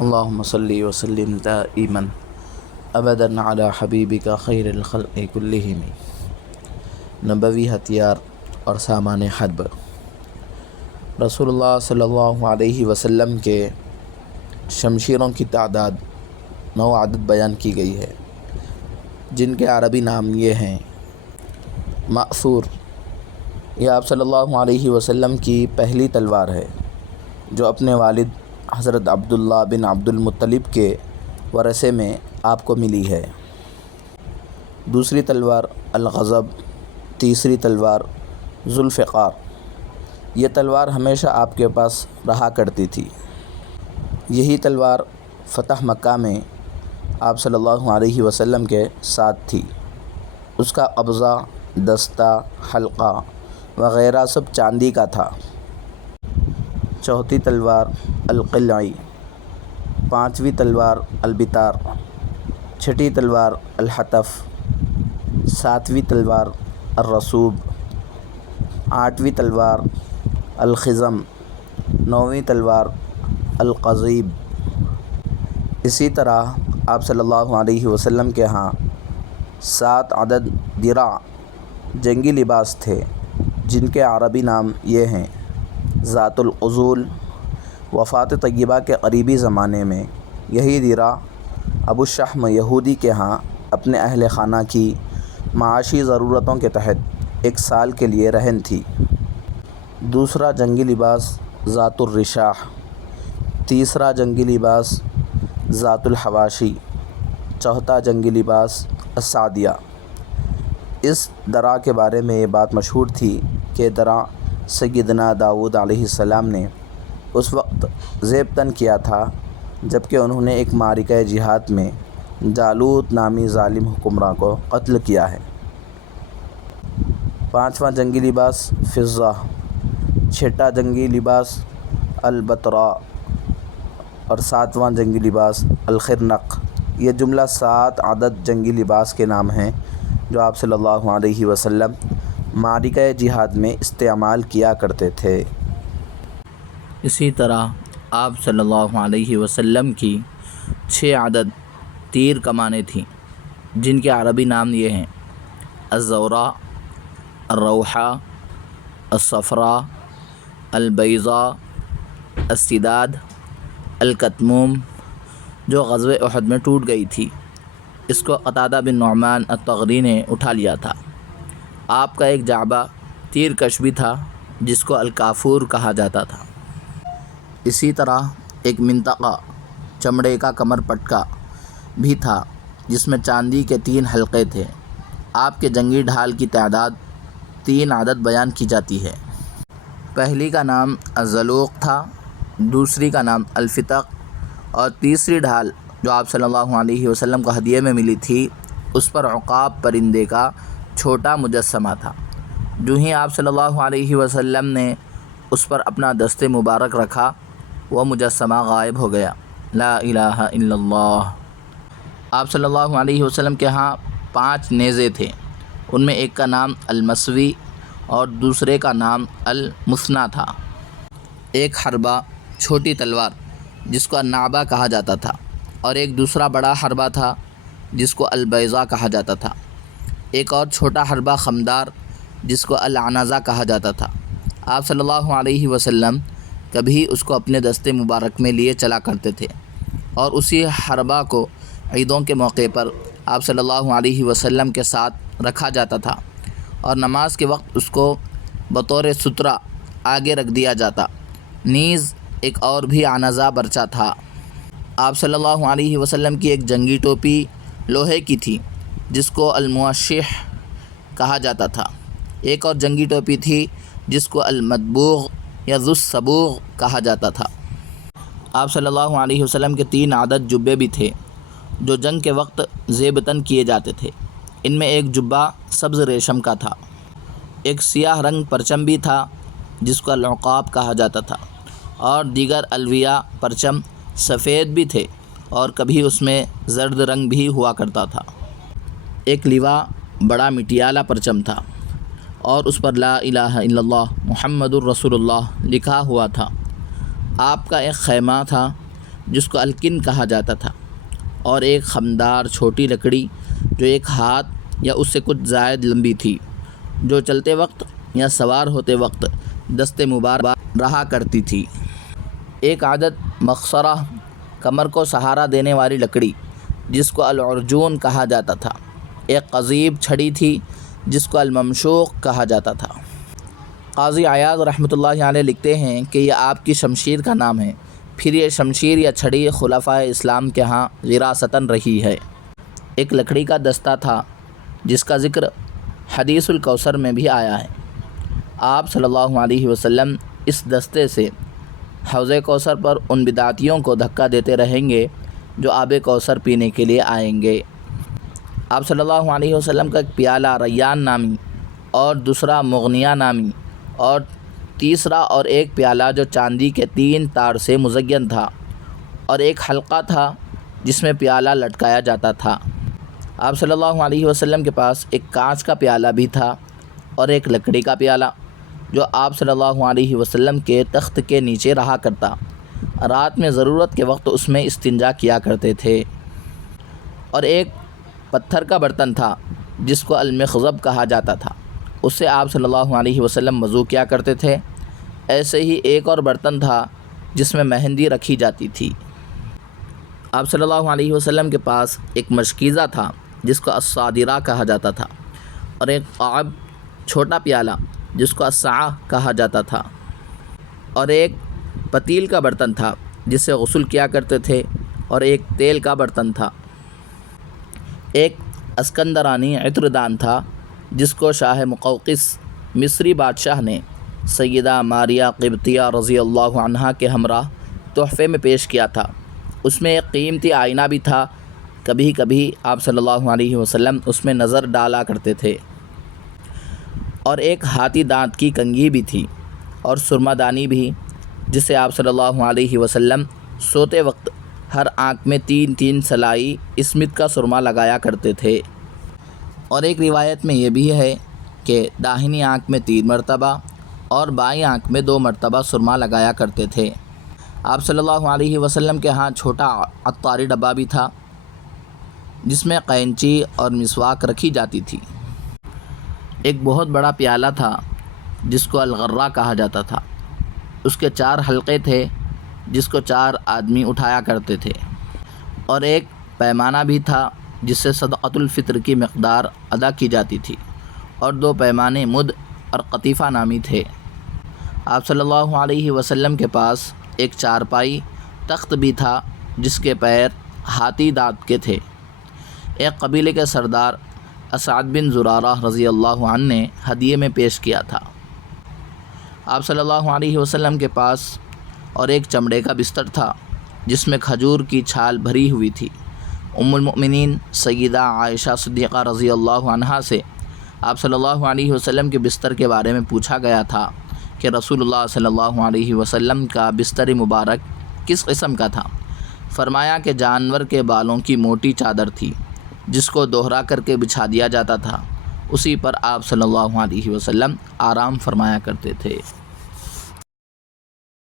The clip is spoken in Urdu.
اللہم صلی وسلم دائما ابدا علی حبیبک خیر الخلق کلہم۔ نبوی ہتھیار اور سامان حرب۔ رسول اللہ صلی اللہ علیہ وسلم کے شمشیروں کی تعداد 9 عدد بیان کی گئی ہے، جن کے عربی نام یہ ہیں: مأثور، یہ آپ صلی اللہ علیہ وسلم کی پہلی تلوار ہے جو اپنے والد حضرت عبداللہ بن عبد المطلب کے ورثے میں آپ کو ملی ہے۔ دوسری تلوار الغضب، تیسری تلوار ذوالفقار۔ یہ تلوار ہمیشہ آپ کے پاس رہا کرتی تھی۔ یہی تلوار فتح مکہ میں آپ صلی اللہ علیہ وسلم کے ساتھ تھی۔ اس کا قبضہ، دستہ، حلقہ وغیرہ سب چاندی کا تھا۔ چوتھی تلوار القلعی، پانچویں تلوار البتار، چھٹی تلوار الحتف، ساتویں تلوار الرسوب، آٹھویں تلوار الخزم، نویں تلوار القضیب۔ اسی طرح آپ صلی اللہ علیہ وسلم کے ہاں 7 عدد درع جنگی لباس تھے، جن کے عربی نام یہ ہیں: ذات القزول۔ وفات طیبہ کے قریبی زمانے میں یہی درع ابو الشحم یہودی کے ہاں اپنے اہل خانہ کی معاشی ضرورتوں کے تحت 1 سال کے لیے رہن تھی۔ دوسرا جنگی لباس ذات الرشاح، تیسرا جنگی لباس ذات الحواشی، چوتھا جنگی لباس السعدیہ۔ اس درع کے بارے میں یہ بات مشہور تھی کہ درع سیدنا داؤد علیہ السلام نے اس وقت زیب تن کیا تھا جب کہ انہوں نے ایک معرکہ جہاد میں جالوت نامی ظالم حکمراں کو قتل کیا ہے۔ پانچواں جنگی لباس فضہ، چھٹا جنگی لباس البتراء اور ساتواں جنگی لباس الخرنق۔ یہ جملہ 7 عدد جنگی لباس کے نام ہیں جو آپ صلی اللہ علیہ وسلم معرکہ جہاد میں استعمال کیا کرتے تھے۔ اسی طرح آپ صلی اللہ علیہ وسلم کی 6 عدد تیر کمانیں تھیں، جن کے عربی نام یہ ہیں: الزوراء، الروحہ، الصفراء، البیضاء، السداد، الکتموم، جو غزوہ احد میں ٹوٹ گئی تھی۔ اس کو قتادہ بن نعمان الطغری نے اٹھا لیا تھا۔ آپ کا ایک جعبہ تیر کش بھی تھا جس کو الکافور کہا جاتا تھا۔ اسی طرح ایک منطقہ چمڑے کا کمر پٹکا بھی تھا جس میں چاندی کے 3 حلقے تھے۔ آپ کے جنگی ڈھال کی تعداد 3 عدد بیان کی جاتی ہے۔ پہلی کا نام الزلوق تھا، دوسری کا نام الفتق، اور تیسری ڈھال جو آپ صلی اللہ علیہ وسلم کو ہدیے میں ملی تھی اس پر عقاب پرندے کا چھوٹا مجسمہ تھا۔ جو ہی آپ صلی اللہ علیہ وسلم نے اس پر اپنا دست مبارک رکھا، وہ مجسمہ غائب ہو گیا۔ لا الہ الا اللہ۔ آپ صلی اللہ علیہ وسلم کے ہاں 5 نیزے تھے۔ ان میں ایک کا نام المسوی اور دوسرے کا نام المثنیٰ تھا۔ ایک حربہ چھوٹی تلوار جس کو النعبہ کہا جاتا تھا، اور ایک دوسرا بڑا حربہ تھا جس کو البیضاء کہا جاتا تھا۔ ایک اور چھوٹا حربہ خمدار جس کو العنزہ کہا جاتا تھا۔ آپ صلی اللہ علیہ وسلم کبھی اس کو اپنے دست مبارک میں لیے چلا کرتے تھے، اور اسی حربہ کو عیدوں کے موقع پر آپ صلی اللہ علیہ وسلم کے ساتھ رکھا جاتا تھا، اور نماز کے وقت اس کو بطور سترہ آگے رکھ دیا جاتا۔ نیز ایک اور بھی عنزہ برچہ تھا۔ آپ صلی اللہ علیہ وسلم کی ایک جنگی ٹوپی لوہے کی تھی جس کو الموشح کہا جاتا تھا۔ ایک اور جنگی ٹوپی تھی جس کو المدبوغ یا ذو الصبوغ کہا جاتا تھا۔ آپ صلی اللہ علیہ وسلم کے 3 عدد جبے بھی تھے جو جنگ کے وقت زیب تن کیے جاتے تھے۔ ان میں ایک جبہ سبز ریشم کا تھا۔ ایک سیاہ رنگ پرچم بھی تھا جس کو العقاب کہا جاتا تھا، اور دیگر الویہ پرچم سفید بھی تھے اور کبھی اس میں زرد رنگ بھی ہوا کرتا تھا۔ ایک لواء بڑا مٹیالہ پرچم تھا اور اس پر لا الہ الا اللہ محمد الرسول اللہ لکھا ہوا تھا۔ آپ کا ایک خیمہ تھا جس کو الکن کہا جاتا تھا، اور ایک خمدار چھوٹی لکڑی جو ایک ہاتھ یا اس سے کچھ زائد لمبی تھی، جو چلتے وقت یا سوار ہوتے وقت دست مبارک رہا کرتی تھی۔ ایک عادت مخصرہ، کمر کو سہارا دینے والی لکڑی جس کو العرجون کہا جاتا تھا۔ ایک قضیب چھڑی تھی جس کو الممشوق کہا جاتا تھا۔ قاضی عیاض رحمۃ اللہ علیہ لکھتے ہیں کہ یہ آپ کی شمشیر کا نام ہے، پھر یہ شمشیر یا چھڑی خلفائے اسلام کے ہاں وراثتاً رہی ہے۔ ایک لکڑی کا دستہ تھا جس کا ذکر حدیث الکوثر میں بھی آیا ہے۔ آپ صلی اللہ علیہ وسلم اس دستے سے حوض کوثر پر ان بدعتیوں کو دھکا دیتے رہیں گے جو آب کوثر پینے کے لیے آئیں گے۔ آپ صلی اللہ علیہ وسلم کا ایک پیالہ ریان نامی اور دوسرا مغنیہ نامی اور تیسرا اور ایک پیالہ جو چاندی کے 3 تار سے مزین تھا، اور ایک حلقہ تھا جس میں پیالہ لٹکایا جاتا تھا۔ آپ صلی اللہ علیہ وسلم کے پاس ایک کانچ کا پیالہ بھی تھا اور ایک لکڑی کا پیالہ جو آپ صلی اللہ علیہ وسلم کے تخت کے نیچے رہا کرتا۔ رات میں ضرورت کے وقت اس میں استنجا کیا کرتے تھے۔ اور ایک پتھر کا برتن تھا جس کو المخضب کہا جاتا تھا، اس سے آپ صلی اللہ علیہ وسلم وضو کیا کرتے تھے۔ ایسے ہی ایک اور برتن تھا جس میں مہندی رکھی جاتی تھی۔ آپ صلی اللہ علیہ وسلم کے پاس ایک مشکیزہ تھا جس کو الصادرہ کہا جاتا تھا، اور ایک قعب چھوٹا پیالہ جس کو السعہ کہا جاتا تھا، اور ایک پتیل کا برتن تھا جس سے غسل کیا کرتے تھے، اور ایک تیل کا برتن تھا۔ ایک اسکندرانی عطردان تھا جس کو شاہ مقوقس مصری بادشاہ نے سیدہ ماریہ قبطیہ رضی اللہ عنہا کے ہمراہ تحفے میں پیش کیا تھا۔ اس میں ایک قیمتی آئینہ بھی تھا، کبھی کبھی آپ صلی اللہ علیہ وسلم اس میں نظر ڈالا کرتے تھے۔ اور ایک ہاتھی دانت کی کنگھی بھی تھی اور سرما دانی بھی، جسے آپ صلی اللہ علیہ وسلم سوتے وقت ہر آنکھ میں 3 سلائی اسمت کا سرما لگایا کرتے تھے۔ اور ایک روایت میں یہ بھی ہے کہ داہنی آنکھ میں 3 مرتبہ اور بائیں آنکھ میں 2 مرتبہ سرما لگایا کرتے تھے۔ آپ صلی اللہ علیہ وسلم کے ہاں چھوٹا عطاری ڈبہ بھی تھا جس میں قینچی اور مسواک رکھی جاتی تھی۔ ایک بہت بڑا پیالہ تھا جس کو الغرہ کہا جاتا تھا، اس کے 4 حلقے تھے جس کو 4 آدمی اٹھایا کرتے تھے، اور ایک پیمانہ بھی تھا جس سے صدقۃ الفطر کی مقدار ادا کی جاتی تھی، اور 2 پیمانے مد اور قطیفہ نامی تھے۔ آپ صلی اللہ علیہ وسلم کے پاس ایک چارپائی تخت بھی تھا جس کے پیر ہاتھی دانت کے تھے۔ ایک قبیلے کے سردار اسعد بن زرارہ رضی اللہ عنہ نے ہدیے میں پیش کیا تھا۔ آپ صلی اللہ علیہ وسلم کے پاس اور ایک چمڑے کا بستر تھا جس میں کھجور کی چھال بھری ہوئی تھی۔ ام المؤمنین سیدہ عائشہ صدیقہ رضی اللہ عنہا سے آپ صلی اللہ علیہ وسلم کے بستر کے بارے میں پوچھا گیا تھا کہ رسول اللہ صلی اللہ علیہ وسلم کا بستر مبارک کس قسم کا تھا؟ فرمایا کہ جانور کے بالوں کی موٹی چادر تھی جس کو دوہرا کر کے بچھا دیا جاتا تھا، اسی پر آپ صلی اللہ علیہ وسلم آرام فرمایا کرتے تھے۔